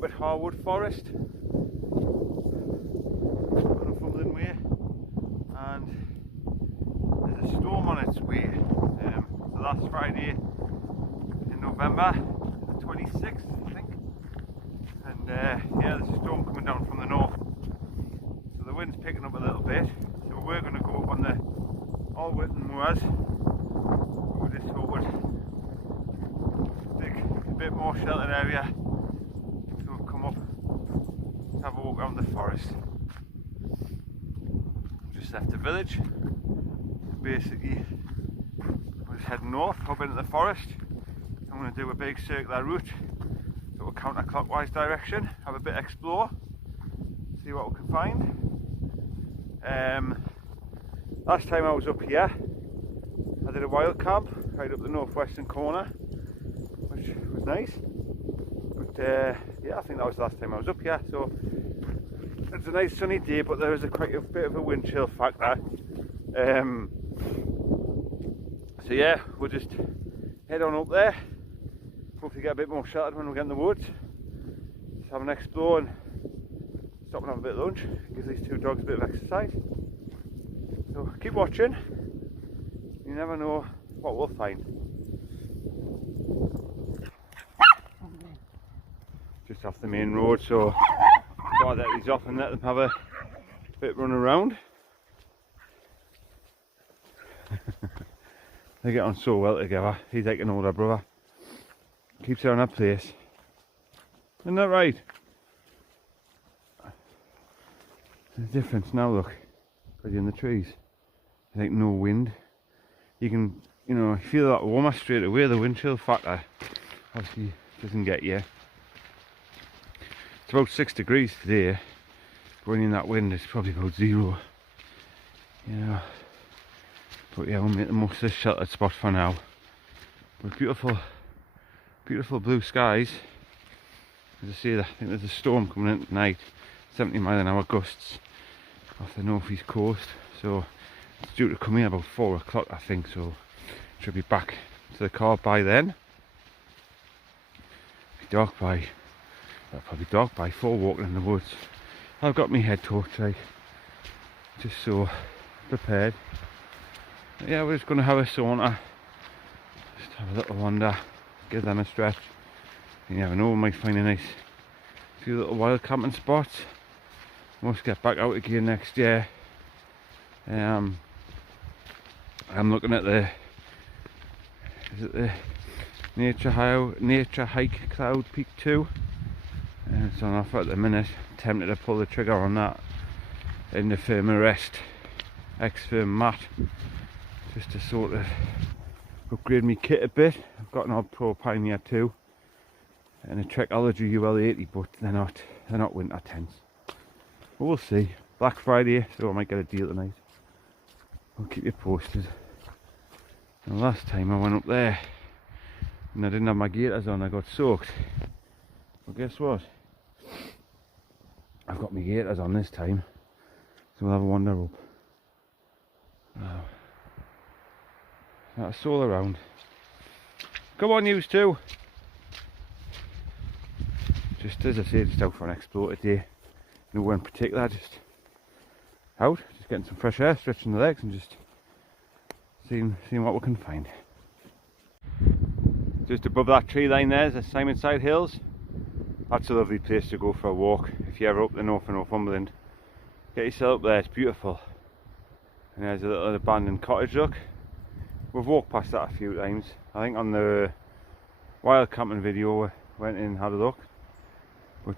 up at Harwood Forest, Northumberland Way, and there's a storm on its way. The last Friday in November, the 26th, I think, and yeah, there's a storm coming down from the north, so the wind's picking up a little bit. So we're going to go up on the Harwood moors. We just thought we'd dig a bit more sheltered area, so we'll come up, have a walk around the forest. Just left the village. Basically, we're just heading north up into the forest. I'm going to do a big circular route, sort of counterclockwise direction, have a bit explore, see what we can find. Last time I was up here, I did a wild camp right up the northwestern corner, which was nice. But yeah, I think that was the last time I was up here. So it's a nice sunny day, but there is quite a bit of a wind chill factor. So yeah, we'll just head on up there. Hopefully get a bit more sheltered when we get in the woods. Just have an explore and stop and have a bit of lunch. Give these two dogs a bit of exercise. So keep watching. You never know what we'll find. Just off the main road, so I'll let these off and let them have a bit run around. They get on so well together. He's like an older brother. Keeps her in her place. Isn't that right? The difference now, look, because you're in the trees. There's like no wind. You can, you know, feel that warmer straight away. The wind chill factor obviously doesn't get you. It's about 6 degrees today, but when you're in that wind it's probably about 0. You know. But yeah, we'll make the most of this sheltered spot for now. With beautiful blue skies. As I say, I think there's a storm coming in tonight, 70-mile-an-hour gusts off the northeast coast. So it's due to come in about 4 o'clock, I think. So should be back to the car by then. Probably dark by 4 walking in the woods. I've got my head torch, like, just so prepared. But yeah, we're just going to have a saunter, just have a little wander, give them a stretch. You never know, we might find a nice few little wild camping spots. Must get back out again next year. I'm looking at the Nature Hike Cloud Peak 2. It's on offer at the minute. Tempted to pull the trigger on that in the firm arrest X-Firm mat, just to sort of upgrade my kit a bit. I've got an old Pro Pioneer 2 and a Trekology UL80, but they're not winter tents. But we'll see. Black Friday, so I might get a deal tonight. I'll keep you posted. And last time I went up there and I didn't have my gaiters on, I got soaked. Well, guess what? I've got my gaiters on this time, so we'll have a wander up. Wow. That's all around. Come on, you two. Just as I say, just out for an explore today. Nowhere in particular, just out, just getting some fresh air, stretching the legs, and just seeing what we can find. Just above that tree line there is the Simonside Hills. That's a lovely place to go for a walk if you're ever up the north of Northumberland. Get yourself up there, it's beautiful. And there's a little abandoned cottage, look. We've walked past that a few times. I think on the wild camping video we went in and had a look. But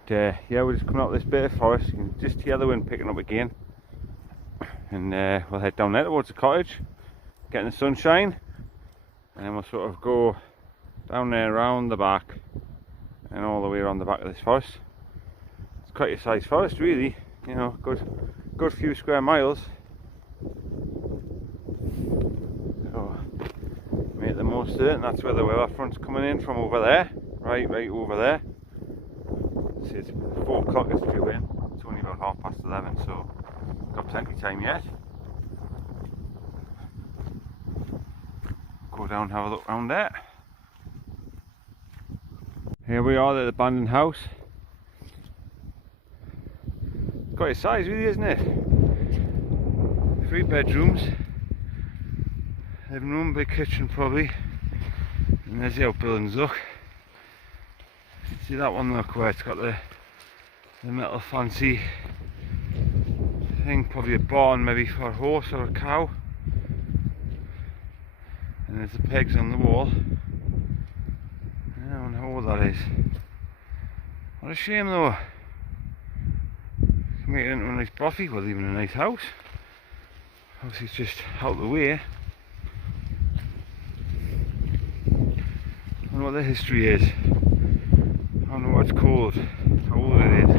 yeah, we're just coming out of this bit of forest. You can just hear the wind picking up again. And we'll head down there towards the cottage, get in the sunshine, and then we'll sort of go down there around the back and all the way around the back of this forest. It's quite a size forest, really, you know, good few square miles. So make the most of it, and that's where the weather front's coming in from, over there, right over there. See, it's 4 o'clock it's due in. It's only about 11:30, so got plenty of time yet. Go down and have a look around there. Here we are at the abandoned house. Quite a size really, isn't it? 3 bedrooms, living room, big kitchen probably, and there's the outbuildings. Look, see that one, look, where it's got the metal fancy thing, probably a barn maybe for a horse or a cow, and there's the pegs on the wall. I don't know how old that is. What a shame though. Make it into a nice bothy, well, even a nice house. Obviously it's just out of the way. I don't know what the history is. I don't know what it's called, how old it is.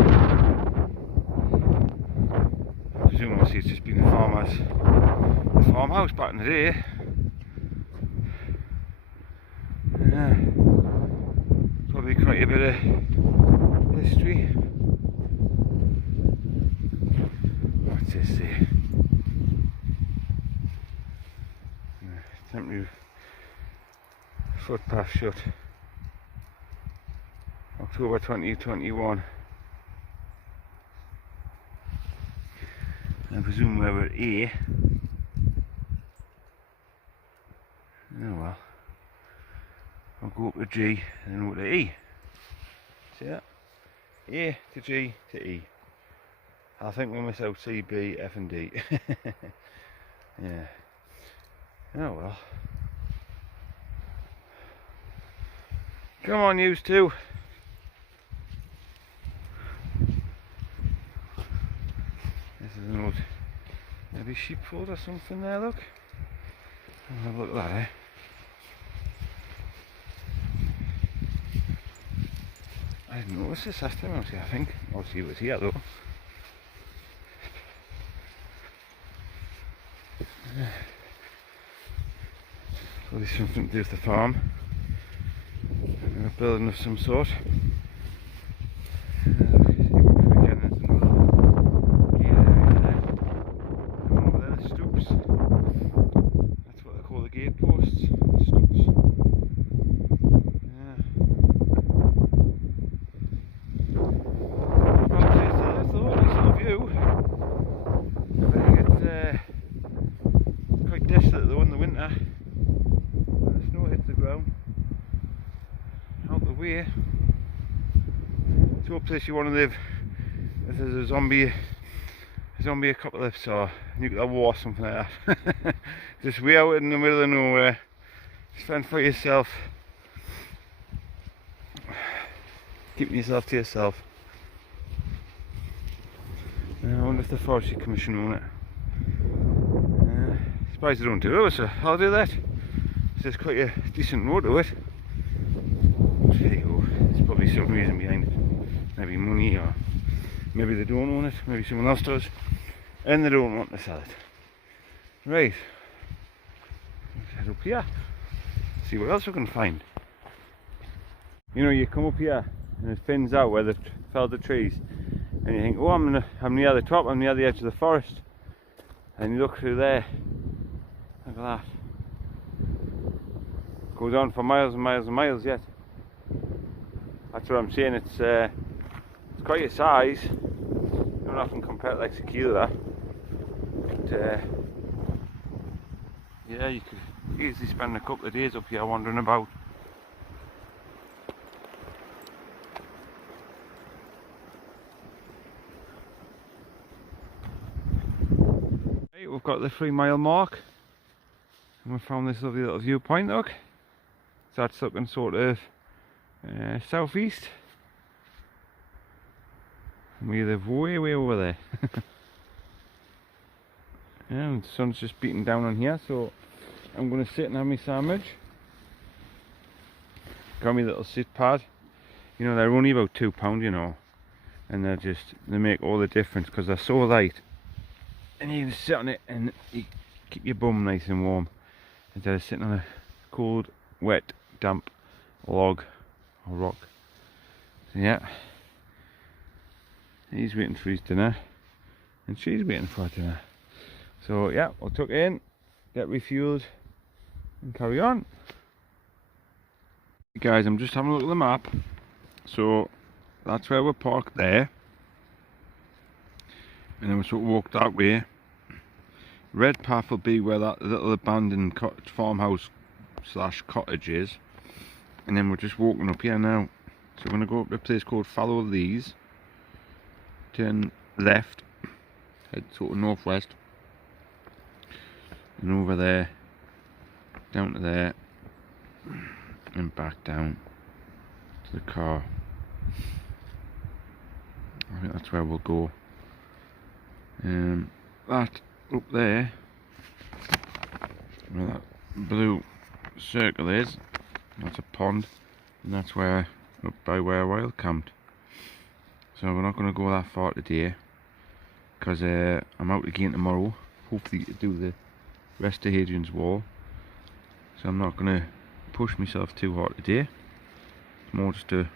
I presume obviously it's just been a farmhouse back in the day. Yeah. Probably quite a bit of history. What's this here? Temporary footpath shut. October 2021. I presume we're at A. Oh well. I'll go up to G and then over to E. See that? A to G to E. I think we miss out C, B, F and D. Yeah. Oh well. Come on, you two. This is an old maybe sheepfold or something there, look. Have a look at that, eh? I didn't notice this last time I was here, I think. Obviously it was here though. Probably something to do with the farm. A building of some sort. Stoops. That's what they call the gate posts. Stoops. Yeah. Well, there's though, nice little view. I think it's quite desolate though in the winter. When the snow hits the ground. Out the way. It's a place you want to live if there's a zombie apocalypse or nuclear war or something like that. Just way out in the middle of nowhere. Just fend for yourself. Keeping yourself to yourself. I wonder if the Forestry Commission own it. Surprised they don't do it, so I'll do that. There's quite a decent road to it. There you go. There's probably some reason behind it. Maybe money, or maybe they don't own it, maybe someone else does, and they don't want to sell it. Right. Let's head up here. See what else we can find. You know, you come up here and it thins out where they felled the trees, and you think, oh, I'm near the top, I'm near the edge of the forest, and you look through there. Look at that. Goes on for miles and miles and miles yet. That's what I'm saying. It's quite a size. You don't often compare it like Sequila. But yeah, you could easily spend a couple of days up here wandering about. Right, we've got the 3-mile mark, and we found this lovely little viewpoint. Look, so that's looking sort of southeast. We live way over there. Yeah, and the sun's just beating down on here, so I'm going to sit and have my sandwich. Got my little sit pad. You know, they're only about £2, you know, and they make all the difference because they're so light, and you can sit on it and you keep your bum nice and warm instead of sitting on a cold, wet, damp log or rock. So yeah, he's waiting for his dinner and she's waiting for her dinner. So yeah, we'll tuck in, get refueled and carry on. Guys, I'm just having a look at the map. So that's where we're parked there. and then we'll sort of walk that way. Red path will be where that little abandoned farmhouse slash cottage is, and then we're just walking up here now. So we're going to go up to a place called Follow These, turn left, head sort of northwest, and over there, down to there, and back down to the car. I think that's where we'll go. That up there, where that blue circle is, that's a pond, and that's where, up by where Wild camped. So we're not going to go that far today, because I'm out again tomorrow, hopefully to do the rest of Hadrian's Wall. So I'm not going to push myself too hard today. It's more just to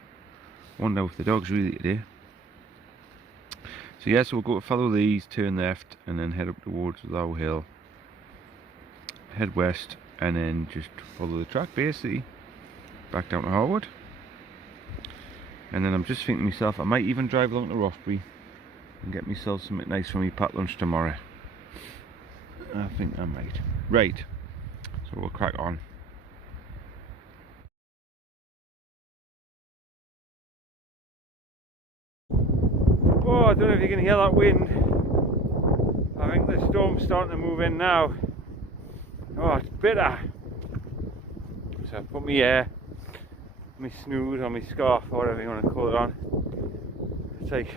wander with the dogs really today. So yeah, so we'll go to Follow These, turn left, and then head up towards Low Hill, head west, and then just follow the track basically back down to Harwood. And then I'm just thinking to myself, I might even drive along to Rothbury and get myself something nice for me packed lunch tomorrow. I think I might. Right, so we'll crack on. Oh, I don't know if you can hear that wind. I think the storm's starting to move in now. Oh, it's bitter. So I put my snood or my scarf or whatever you want to call it on. It's like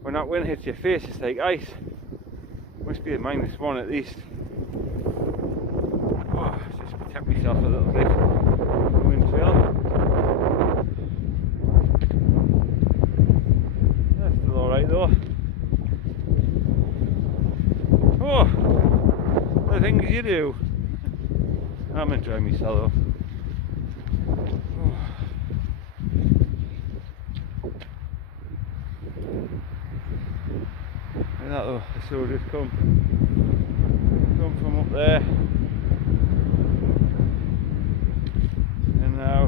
when that wind hits your face, it's like ice. Must be a -1 at least. Oh, just protect myself a little bit from the wind chill. That's still alright though. Oh, the things you do. I'm enjoying myself though. And that though, the soldiers come from up there, and now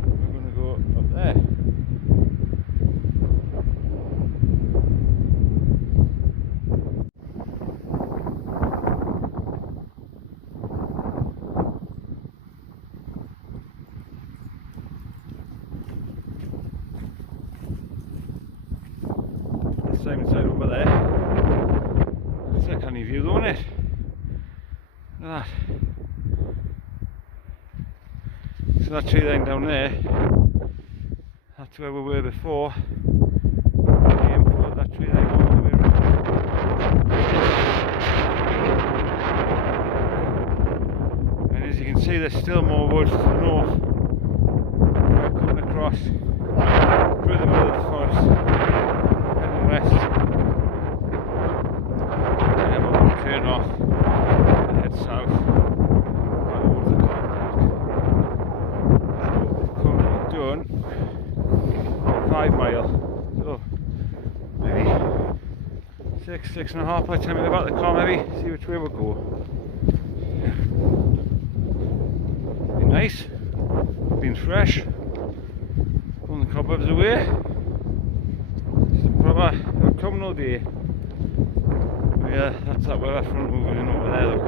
we're going to go up there. Simonside over there. That's a canny view though, isn't it? Look at that. So that tree line down there, that's where we were before. Came for that tree line all the way around. And as you can see, there's still more woods to the north. We're cutting across through the middle of the forest. West, and then we'll turn off and head south right over the car park. So we've done 5 miles, so maybe 6.5 by the time we get back to the car, maybe see which way we'll go. Be nice, being fresh, pulling the cobwebs away. Proper autumnal day. Oh yeah, that's that weather front moving in over there, look.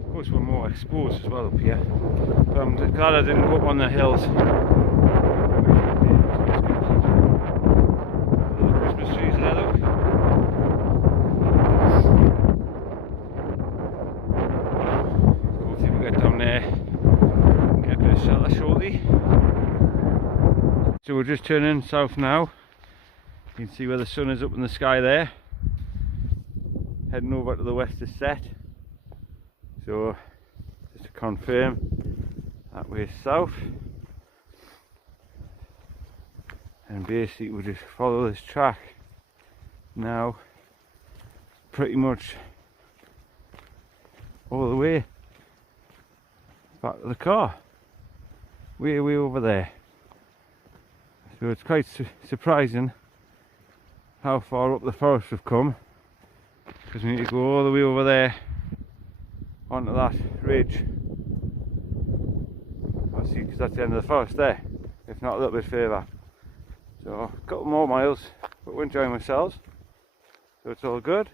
Of course we're more exposed as well up here. But I'm glad I didn't go up on the hills. Little Christmas trees there, look. Hopefully we'll get down there and get a bit of shelter shortly. So we're just turning south now. You can see where the sun is up in the sky there. Heading over to the west is set. So just to confirm, that way is south. And basically we'll just follow this track now pretty much all the way back to the car. Way over there. So it's quite surprising how far up the forest we've come, because we need to go all the way over there onto that ridge. I see, because that's the end of the forest there. if not a little bit further. So a couple more miles, but we're enjoying ourselves, so it's all good.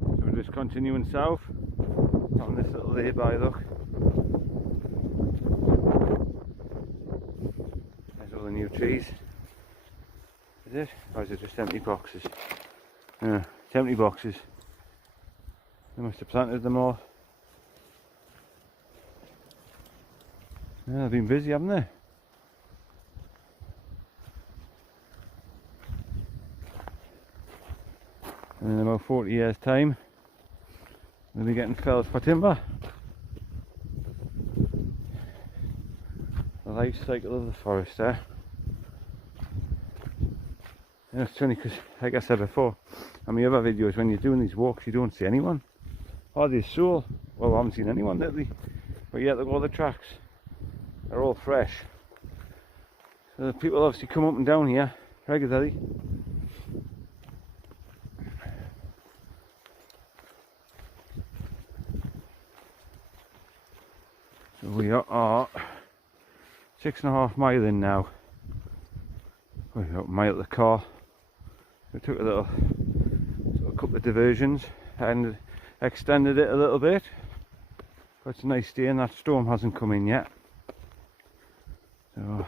So we're just continuing south on this little lay-by, look. There's all the new trees. Is it? Or is it just empty boxes? Yeah, it's empty boxes. They must have planted them all. Yeah, they've been busy, haven't they? And in about 40 years' time, they'll be getting felled for timber. The life cycle of the forest there. And it's funny because, like I said before, on my other videos, when you're doing these walks, you don't see anyone. Hardly a soul. Well, I haven't seen anyone lately. But yet, look, all the tracks are all fresh. So the people obviously come up and down here regularly. So we are 6.5 miles in now. We're about a mile to the car. We took a couple of diversions and extended it a little bit. But it's a nice day and that storm hasn't come in yet. So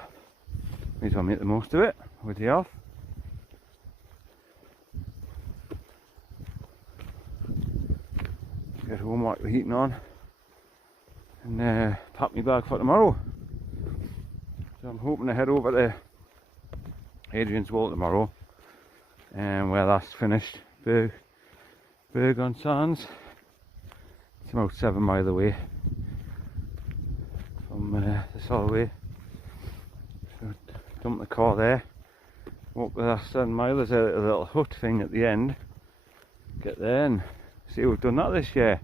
may as well make the most of it with the off. Get home while we're heating on and pack my bag for tomorrow. So I'm hoping to head over to Adrian's Wall tomorrow, and where that's finished, Berg-on-Sands. It's about 7 miles away from the Solway. So dump the car there, walk the last 7 miles. There's a little hut thing at the end. Get there and see, we've done that this year.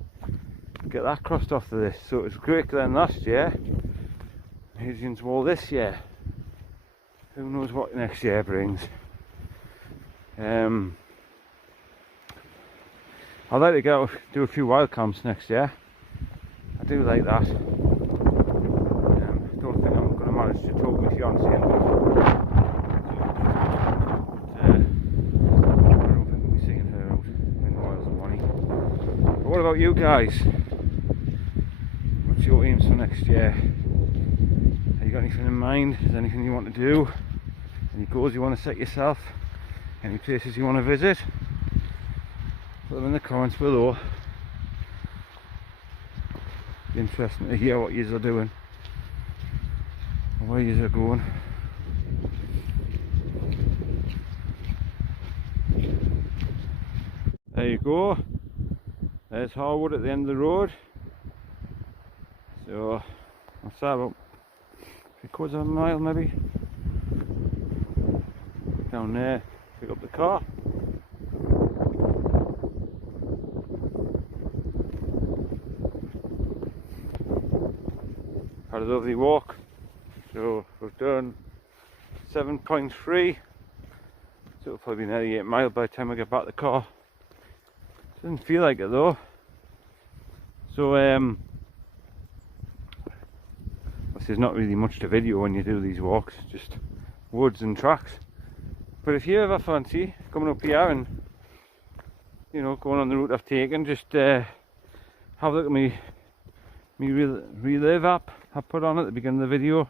Get that crossed off the list. So it's quicker than last year. Adrian's Wall this year. Who knows what next year brings. I'd like to go do a few wild camps next year. I do like that. Don't think I'm going to manage to talk my fiancée into it. I don't think we'll be seeing her out in Wales and Bonnie. But what about you guys? What's your aims for next year? Have you got anything in mind? Is there anything you want to do? Any goals you want to set yourself? Any places you want to visit? Put them in the comments below. Be interesting to hear what yous are doing and where yous are going. There you go. There's Harwood at the end of the road. So what's that, about 3/4 of a mile maybe? Down there, pick up the car. Had a lovely walk. So we've done 7.3. So it'll probably be nearly 8 miles by the time I get back to the car. Doesn't feel like it though. So there's not really much to video when you do these walks, just woods and tracks. But if you ever fancy coming up here and, you know, going on the route I've taken, just have a look at me relive app I put on at the beginning of the video.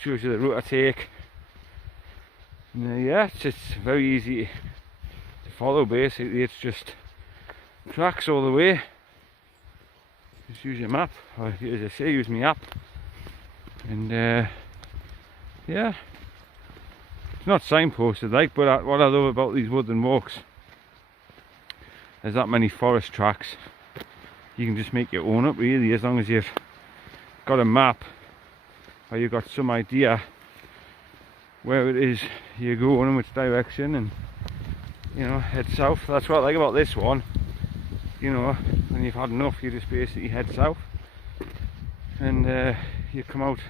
Shows you the route I take. And, yeah, it's just very easy to follow. Basically, it's just tracks all the way. Just use your map, or as I say, use my app. And yeah, it's not signposted like, but what I love about these woodland walks, there's that many forest tracks. You can just make your own up really, as long as you've got a map or you've got some idea where it is you're going and which direction, and you know, head south. That's what I like about this one. You know, when you've had enough, you just basically head south and you come out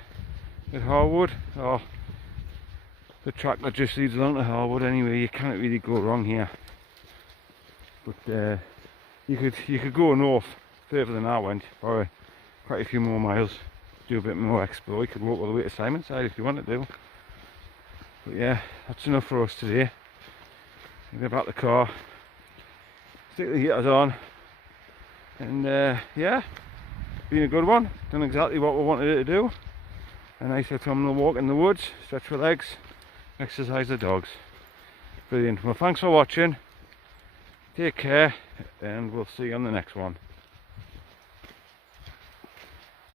at Harwood, or the track that just leads along to Harwood. Anyway, you can't really go wrong here. But you could go north further than I went, for quite a few more miles. do a bit more explore. You could walk all the way to Simonside if you want to do. But yeah, that's enough for us today. Get back to the car, stick the heaters on, and yeah, been a good one. Done exactly what we wanted it to do. A nice autumnal walk in the woods, stretch your legs, exercise the dogs. Brilliant. Well, thanks for watching. Take care, and we'll see you on the next one.